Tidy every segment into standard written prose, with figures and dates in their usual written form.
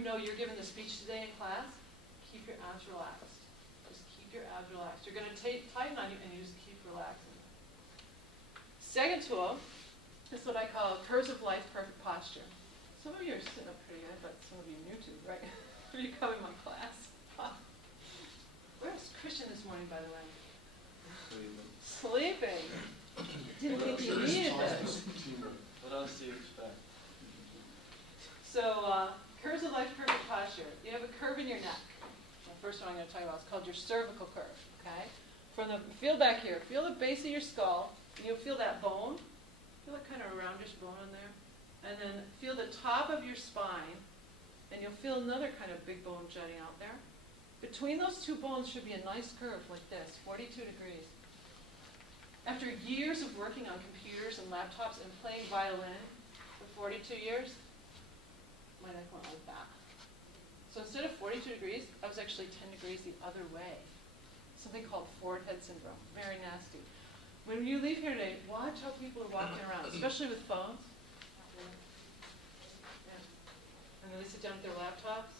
you know you're giving the speech today in class, keep your abs relaxed. Just keep your abs relaxed. You're going to tighten on you, and you just keep relaxing. Second tool is what I call curves of life, perfect posture. Some of you are sitting up pretty good, but some of you are new to, right? Are you coming to my class? Where's Christian this morning, by the way? Sleeping. Didn't think you needed this. What else do you expect? So, curves of life, perfect posture. You have a curve in your neck. The first one I'm going to talk about is called your cervical curve. Okay? Feel back here. Feel the base of your skull. And you'll feel that bone. Feel that kind of roundish bone in there. And then feel the top of your spine. And you'll feel another kind of big bone jutting out there. Between those two bones should be a nice curve like this, 42 degrees. After years of working on computers and laptops and playing violin for 42 years, my neck went like that. So instead of 42 degrees, I was actually 10 degrees the other way. Something called forehead syndrome. Very nasty. When you leave here today, watch how people are walking around, especially with phones. Yeah. And then they sit down with their laptops.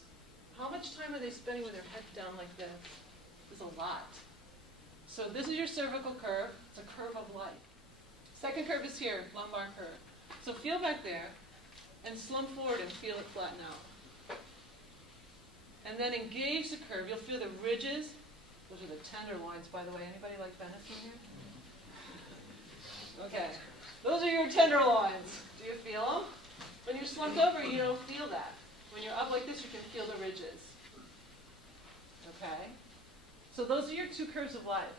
How much time are they spending with their head down like this? It's a lot. So this is your cervical curve. It's a curve of life. Second curve is here, lumbar curve. So feel back there and slump forward and feel it flatten out. And then engage the curve. You'll feel the ridges. Those are the tenderloins, by the way. Anybody like venison here? Okay. Those are your tenderloins. Do you feel them? When you're slumped over, you don't feel that. When you're up like this, you can feel the ridges. Okay? So those are your two curves of life.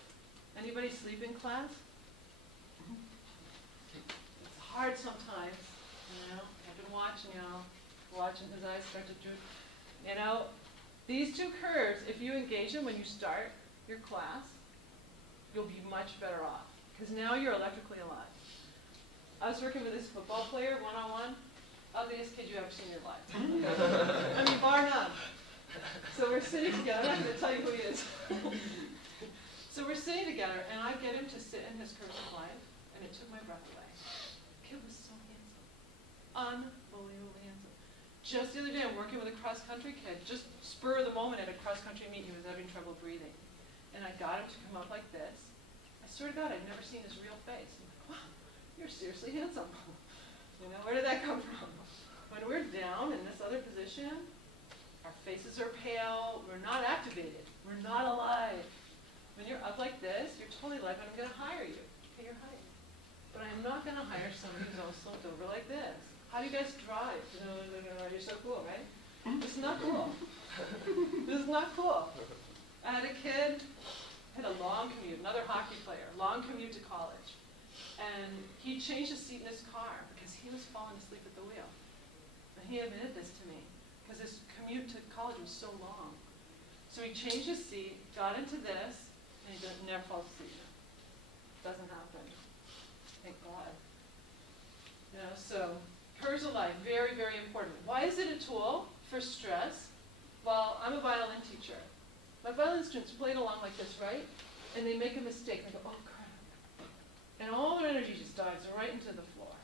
Anybody sleep in class? It's hard sometimes, you know. I've been watching y'all, watching his eyes start to droop. You know, these two curves, if you engage them when you start your class, you'll be much better off. Because now you're electrically alive. I was working with this football player, one-on-one. Ugliest kid you ever seen in your life. I mean, bar none. So we're sitting together. I'm not going to tell you who he is. So we're sitting together, and I get him to sit in his curves of life, and it took my breath away. The kid was so handsome. Unbelievably handsome. Just the other day, I'm working with a cross-country kid. Just spur of the moment at a cross-country meet, he was having trouble breathing. And I got him to come up like this. I swear to God, I'd never seen his real face. I'm like, wow, you're seriously handsome. You know, where did that come from? When we're down in this other position, our faces are pale, we're not activated, we're not alive. When you're up like this, you're totally alive, and I'm going to hire you at your height. But I'm not going to hire somebody who's all slumped over like this. How do you guys drive? You're so cool, right? This is not cool. This is not cool. I had a kid, had a long commute, another hockey player, long commute to college. And he changed his seat in his car because he was falling asleep at the wheel. And he admitted this to me because his commute to college was so long. So he changed his seat, got into this, and he never falls asleep. Doesn't happen. Thank God. You know, so curves of life, very, very important. Why is it a tool for stress? Well, I'm a violin teacher. My violin students play it along like this, right? And they make a mistake. They go, oh, crap. And all their energy just dives right into the floor.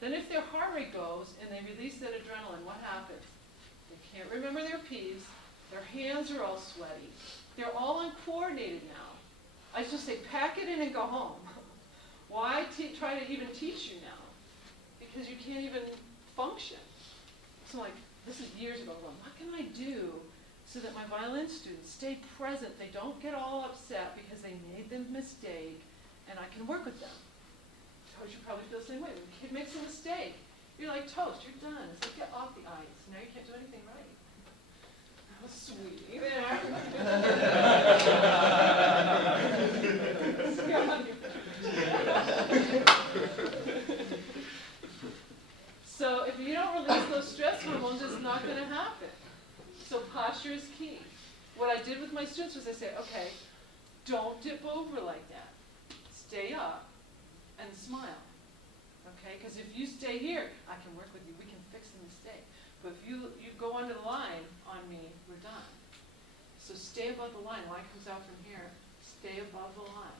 Then if their heart rate goes and they release that adrenaline, what happens? They can't remember their P's. Their hands are all sweaty. They're all uncoordinated now. I just say, pack it in and go home. Why try to even teach you now? Because you can't even function. So like, this is years ago. Well, what can I do so that my violin students stay present? They don't get all upset because they made the mistake, and I can work with them. Toast, you probably feel the same way. When a kid makes a mistake, you're like, toast, you're done. It's like, get off the ice. Now you can't do anything right. Oh, sweetie, there. So if you don't release those stress hormones, it's not going to happen. So posture is key. What I did with my students was I said, okay, don't dip over like that. Stay up and smile. Okay? Because if you stay here, I can work with you. We can fix the mistake. But if you go under the line on me, we're done. So stay above the line. Line comes out from here. Stay above the line.